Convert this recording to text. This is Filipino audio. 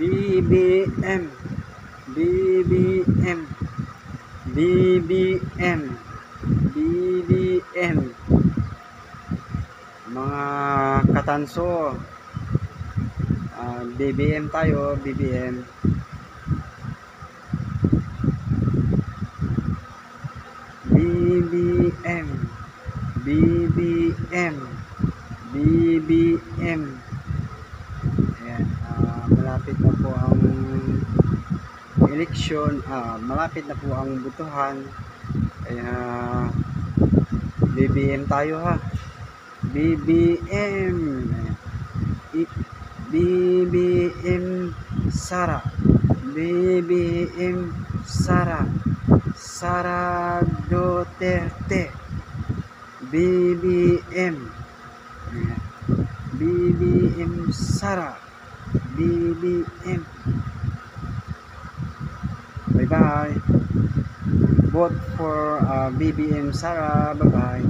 BBM, BBM, BBM, BBM. Mga katanso, BBM tayo, BBM. BBM, BBM, BBM. Ayan, malapit na po ang eleksyon, malapit na po ang botohan. Kaya BBM tayo ha. BBM. BBM Sara. BBM Sara. Sara Duterte. BBM. BBM Sara. BBM. Bye bye. Vote for BBM Sara. Bye bye.